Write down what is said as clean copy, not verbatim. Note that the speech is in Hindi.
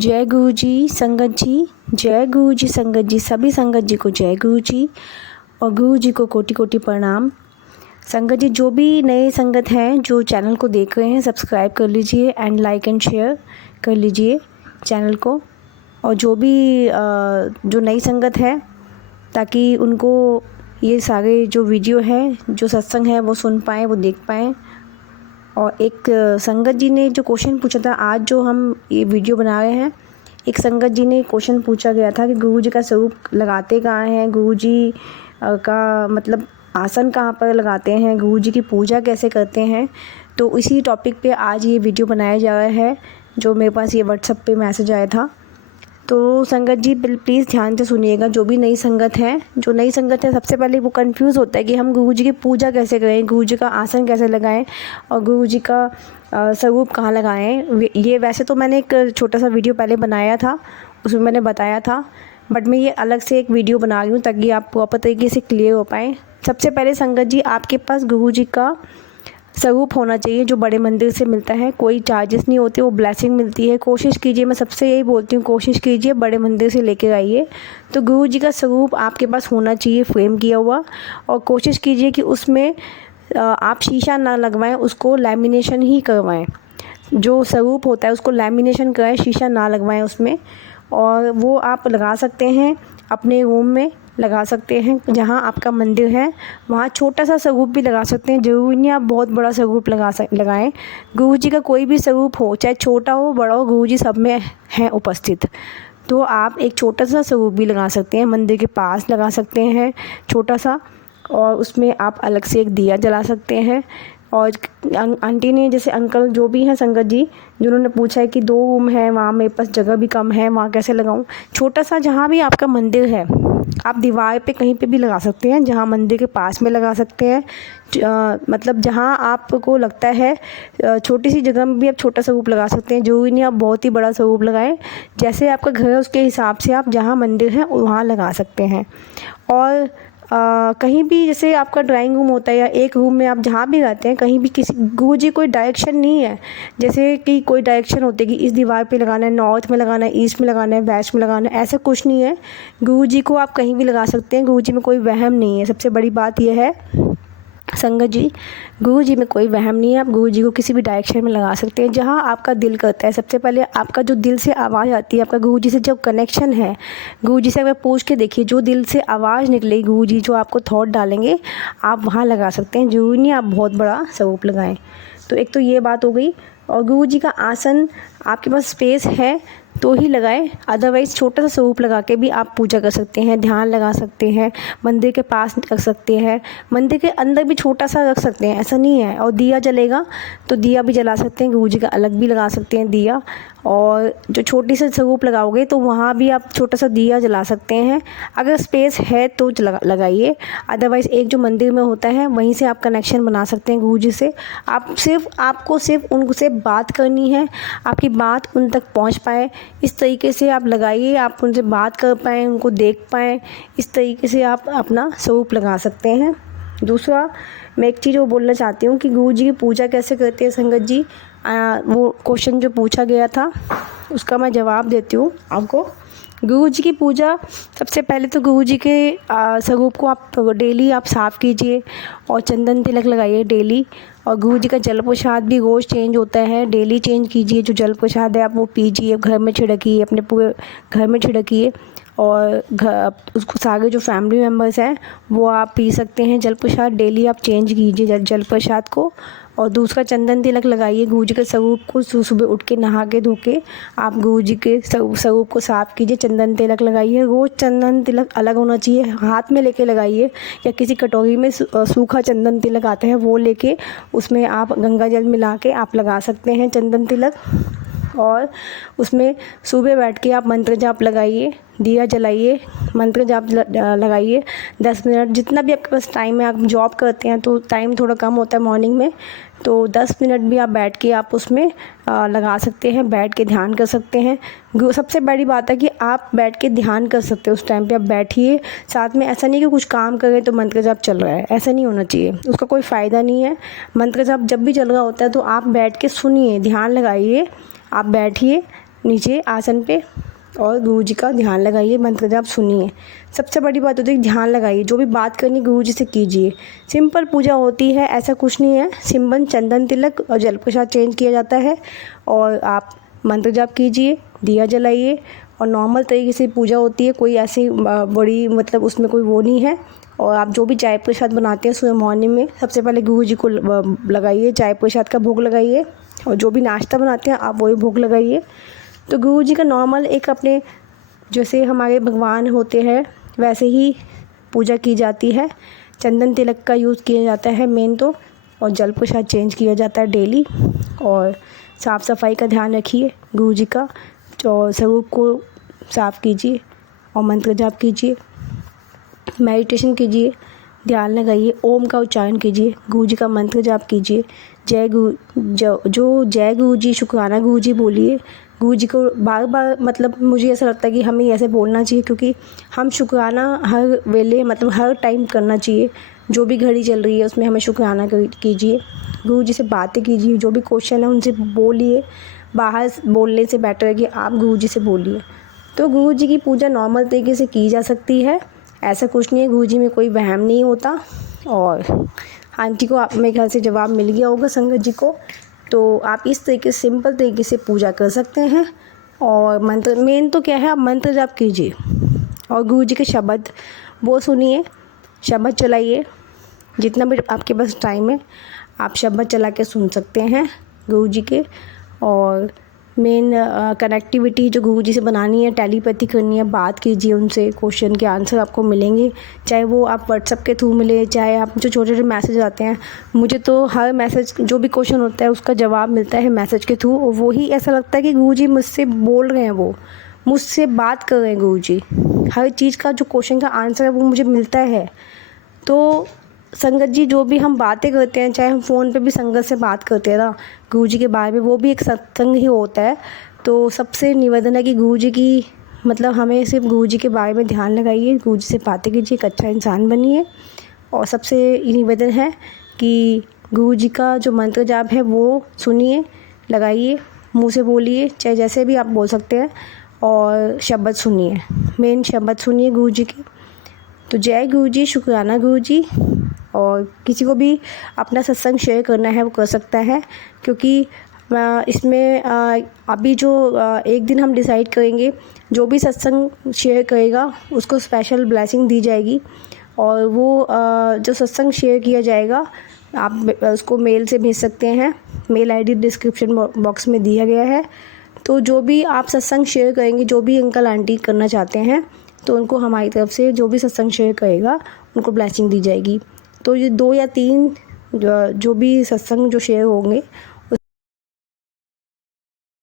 जय गुरु जी संगत जी, जय गुरु जी संगत जी, सभी संगत जी को जय गुरु जी और गुरु जी को कोटि कोटि प्रणाम। संगत जी, जो भी नए संगत हैं जो चैनल को देख रहे हैं, सब्सक्राइब कर लीजिए एंड लाइक एंड शेयर कर लीजिए चैनल को। और जो भी जो नई संगत है, ताकि उनको ये सारे जो वीडियो है, जो सत्संग है, वो सुन पाएँ, वो देख पाएँ। और एक संगत जी ने जो क्वेश्चन पूछा था, आज जो हम ये वीडियो बना रहे हैं, एक संगत जी ने क्वेश्चन पूछा गया था कि गुरु जी का स्वरूप लगाते कहाँ हैं, गुरु जी का मतलब आसन कहाँ पर लगाते हैं, गुरु जी की पूजा कैसे करते हैं। तो इसी टॉपिक पे आज ये वीडियो बनाया जा रहा है, जो मेरे पास ये व्हाट्सएप पे मैसेज आया था। तो संगत जी प्लीज़ ध्यान से सुनिएगा। जो भी नई संगत है, सबसे पहले वो कंफ्यूज होता है कि हम गुरु जी की पूजा कैसे करें, गुरु जी का आसन कैसे लगाएं और गुरु जी का स्वरूप कहाँ लगाएं। ये वैसे तो मैंने एक छोटा सा वीडियो पहले बनाया था, उसमें मैंने बताया था, बट मैं ये अलग से एक वीडियो बना रही हूँ ताकि आप प्रॉपर तरीके से क्लियर हो पाएँ। सबसे पहले संगत जी, आपके पास गुरु जी का स्वरूप होना चाहिए जो बड़े मंदिर से मिलता है। कोई चार्जेस नहीं होते, वो ब्लेसिंग मिलती है। कोशिश कीजिए, मैं सबसे यही बोलती हूँ, कोशिश कीजिए बड़े मंदिर से लेकर आइए। तो गुरु जी का स्वरूप आपके पास होना चाहिए फ्रेम किया हुआ। और कोशिश कीजिए कि उसमें आप शीशा ना लगवाएं, उसको लैमिनेशन ही करवाएं। जो स्वरूप होता है उसको लैमिनेशन कराएं, शीशा ना लगवाएं उसमें। और वो आप लगा सकते हैं अपने रूम में, लगा सकते हैं जहाँ आपका मंदिर है वहाँ छोटा सा स्वरूप भी लगा सकते हैं। ज़रूरी नहीं आप बहुत बड़ा स्वरूप लगाएं। गुरु जी का कोई भी स्वरूप हो, चाहे छोटा हो बड़ा हो, गुरु जी सब में हैं उपस्थित। तो आप एक छोटा सा स्वरूप भी लगा सकते हैं, मंदिर के पास लगा सकते हैं छोटा सा, और उसमें आप अलग से एक दिया जला सकते हैं। और आंटी ने, जैसे अंकल जो भी हैं संगत जी, जिन्होंने पूछा है कि 2 रूम है, वहाँ मेरे पास जगह भी कम है, वहाँ कैसे लगाऊं। छोटा सा जहाँ भी आपका मंदिर है, आप दीवार पे कहीं पे भी लगा सकते हैं, जहाँ मंदिर के पास में लगा सकते हैं। मतलब जहाँ आपको लगता है छोटी सी जगह में भी आप छोटा स्वरूप लगा सकते हैं। जरूरी नहीं आप बहुत ही बड़ा स्वरूप लगाएं। जैसे आपका घर है उसके हिसाब से आप जहाँ मंदिर है वहाँ लगा सकते हैं। और कहीं भी, जैसे आपका ड्राइंग रूम होता है या एक रूम में आप जहाँ भी रहते हैं, कहीं भी किसी गुरु जी कोई डायरेक्शन नहीं है। जैसे कि कोई डायरेक्शन होती है कि इस दीवार पे लगाना है, नॉर्थ में लगाना है, ईस्ट में लगाना है, वेस्ट में लगाना है, ऐसा कुछ नहीं है। गुरु जी को आप कहीं भी लगा सकते हैं। गुरु जी में कोई वहम नहीं है। सबसे बड़ी बात यह है संगत जी, गुरु जी में कोई वहम नहीं है। आप गुरु जी को किसी भी डायरेक्शन में लगा सकते हैं जहाँ आपका दिल करता है। सबसे पहले आपका जो दिल से आवाज़ आती है, आपका गुरु जी से जो कनेक्शन है, गुरु जी से अगर पूछ के देखिए, जो दिल से आवाज़ निकलेगी, गुरु जी जो आपको थॉट डालेंगे, आप वहाँ लगा सकते हैं। जरूरी नहीं आप बहुत बड़ा स्वरूप लगाएं। तो एक तो ये बात हो गई। और गुरु जी का आसन आपके पास स्पेस है तो ही लगाएं, अदरवाइज़ छोटा सा स्वरूप लगा के भी आप पूजा कर सकते हैं, ध्यान लगा सकते हैं, मंदिर के पास रख सकते हैं, मंदिर के अंदर भी छोटा सा रख सकते हैं, ऐसा नहीं है। और दिया जलेगा तो दिया भी जला सकते हैं, गुरु जी का अलग भी लगा सकते हैं दिया। और जो छोटी सी स्वरूप लगाओगे तो वहाँ भी आप छोटा सा दिया जला सकते हैं। अगर स्पेस है तो लगाइए, अदरवाइज़ एक जो मंदिर में होता है वहीं से आप कनेक्शन बना सकते हैं गुरु जी से। आपको सिर्फ उनसे बात करनी है, आपकी बात उन तक पहुँच पाए, इस तरीके से आप लगाइए, आप उनसे बात कर पाएँ, उनको देख पाएँ, इस तरीके से आप अपना स्वरूप लगा सकते हैं। दूसरा, मैं एक चीज़ वो बोलना चाहती हूँ कि गुरु जी की पूजा कैसे करते हैं संगत जी। वो क्वेश्चन जो पूछा गया था उसका मैं जवाब देती हूँ आपको। गुरु जी की पूजा, सबसे पहले तो गुरु जी के स्वरूप को आप डेली आप साफ़ कीजिए और चंदन तिलक लगाइए डेली। और गुरु जी का जल प्रसाद भी रोज़ चेंज होता है, डेली चेंज कीजिए। जो जल प्रसाद है आप वो पीजिए, घर में छिड़किए, अपने पूरे घर में छिड़किए। और उसको सारे जो फैमिली मेम्बर्स हैं वो आप पी सकते हैं। जल प्रसाद डेली आप चेंज कीजिए जल प्रसाद को। और दूसरा, चंदन तिलक लगाइए गुरु जी के स्वरूप को। सुबह उठ के नहा के धो के आप गुरु जी के स्वरूप को साफ़ कीजिए, चंदन तिलक लगाइए। रोज़ चंदन तिलक अलग होना चाहिए, हाथ में लेके लगाइए या किसी कटोरी में सूखा चंदन तिलक आता है वो लेके उसमें आप गंगा जल मिला के आप लगा सकते हैं चंदन तिलक। और उसमें सुबह बैठ के आप मंत्र जाप लगाइए, दिया जलाइए, मंत्र जाप लगाइए 10 मिनट, जितना भी आपके पास टाइम है। आप जॉब करते हैं तो टाइम थोड़ा कम होता है मॉर्निंग में, तो 10 मिनट भी आप बैठ के आप उसमें लगा सकते हैं, बैठ के ध्यान कर सकते हैं। सबसे बड़ी बात है कि आप बैठ के ध्यान कर सकते हैं। उस टाइम पे आप बैठिए, साथ में ऐसा नहीं कि कुछ काम कर रहे हैं तो मंत्र जाप चल रहा है, ऐसा नहीं होना चाहिए, उसका कोई फ़ायदा नहीं है। मंत्र जाप जब भी चल रहा होता है तो आप बैठ के सुनिए, ध्यान लगाइए, आप बैठिए, नीचे आसन पे और गुरु जी का ध्यान लगाइए, मंत्र जाप सुनिए। सबसे बड़ी बात होती है ध्यान लगाइए, जो भी बात करनी गुरु जी से कीजिए। सिंपल पूजा होती है, ऐसा कुछ नहीं है। सिंपल चंदन तिलक और जल प्रसाद चेंज किया जाता है और आप मंत्र जाप कीजिए, दिया जलाइए और नॉर्मल तरीके से पूजा होती है। कोई ऐसी बड़ी मतलब उसमें कोई वो नहीं है। और आप जो भी चाय प्रसाद बनाते हैं सुबह मॉर्निंग में, सबसे पहले गुरु जी को लगाइए, चाय प्रसाद का भोग लगाइए। और जो भी नाश्ता बनाते हैं आप वही भोग लगाइए। तो गुरु जी का नॉर्मल एक अपने जैसे हमारे भगवान होते हैं वैसे ही पूजा की जाती है। चंदन तिलक का यूज़ किया जाता है मेन तो, और जल प्रसाद चेंज किया जाता है डेली। और साफ़ सफाई का ध्यान रखिए गुरु जी का, और स्वरूप को साफ़ कीजिए और मंत्र जाप कीजिए, मेडिटेशन कीजिए, ध्यान लगाइए, ओम का उच्चारण कीजिए, गुरु जी का मंत्र जाप कीजिए। जय गुरु जी, शुक्राना गुरु जी बोलिए। गुरु जी को बार बार मतलब मुझे ऐसा लगता है कि हमें ऐसे बोलना चाहिए, क्योंकि हम शुक्राना हर वेले मतलब हर टाइम करना चाहिए। जो भी घड़ी चल रही है उसमें हमें शुक्राना कीजिए, गुरु जी से बातें कीजिए, जो भी क्वेश्चन है उनसे बोलिए। बाहर बोलने से बेटर है कि आप गुरु जी से बोलिए। तो गुरु जी की पूजा नॉर्मल तरीके से की जा सकती है, ऐसा कुछ नहीं है। गुरु जी में कोई वहम नहीं होता। और आंटी को आप मेरे ख्याल से जवाब मिल गया होगा संगत जी को। तो आप इस तरीके सिंपल तरीके से पूजा कर सकते हैं। और मंत्र मेन तो क्या है, आप मंत्र जाप कीजिए और गुरु जी के शब्द वो सुनिए, शब्द चलाइए। जितना भी आपके पास टाइम है आप शब्द चला के सुन सकते हैं गुरु जी के। और मेन कनेक्टिविटी जो गुरु जी से बनानी है, टेलीपैथी करनी है, बात कीजिए उनसे, क्वेश्चन के आंसर आपको मिलेंगे। चाहे वो आप व्हाट्सएप के थ्रू मिले, चाहे आप जो छोटे छोटे मैसेज आते हैं, मुझे तो हर मैसेज जो भी क्वेश्चन होता है उसका जवाब मिलता है मैसेज के थ्रू। और वही ऐसा लगता है कि गुरु जी मुझसे बोल रहे हैं, वो मुझसे बात कर रहे हैं गुरु जी। हर चीज़ का जो क्वेश्चन का आंसर है वो मुझे मिलता है। तो संगत जी जो भी हम बातें करते हैं, चाहे हम फ़ोन पे भी संगत से बात करते हैं ना गुरु जी के बारे में, वो भी एक सत्संग ही होता है। तो सबसे निवेदन है कि गुरु जी की मतलब हमें सिर्फ गुरु जी के बारे में ध्यान लगाइए, गुरु जी से बातें कीजिए, एक अच्छा इंसान बनिए। और सबसे निवेदन है कि गुरु जी का जो मंत्र जाप है वो सुनिए, लगाइए, मुँह से बोलिए, चाहे जैसे भी आप बोल सकते हैं। और शब्द सुनिए, मेन शब्द सुनिए गुरु जी के। तो जय गुरु जी, शुक्राना गुरु जी। और किसी को भी अपना सत्संग शेयर करना है वो कर सकता है, क्योंकि इसमें अभी जो एक दिन हम डिसाइड करेंगे, जो भी सत्संग शेयर करेगा उसको स्पेशल ब्लेसिंग दी जाएगी। और वो जो सत्संग शेयर किया जाएगा आप उसको मेल से भेज सकते हैं, मेल आईडी डिस्क्रिप्शन बॉक्स में दिया गया है। तो जो भी आप सत्संग शेयर करेंगे, जो भी अंकल आंटी करना चाहते हैं, तो उनको हमारी तरफ से जो भी सत्संग शेयर करेगा उनको ब्लेसिंग दी जाएगी। तो ये 2 या 3 जो भी सत्संग जो शेयर होंगे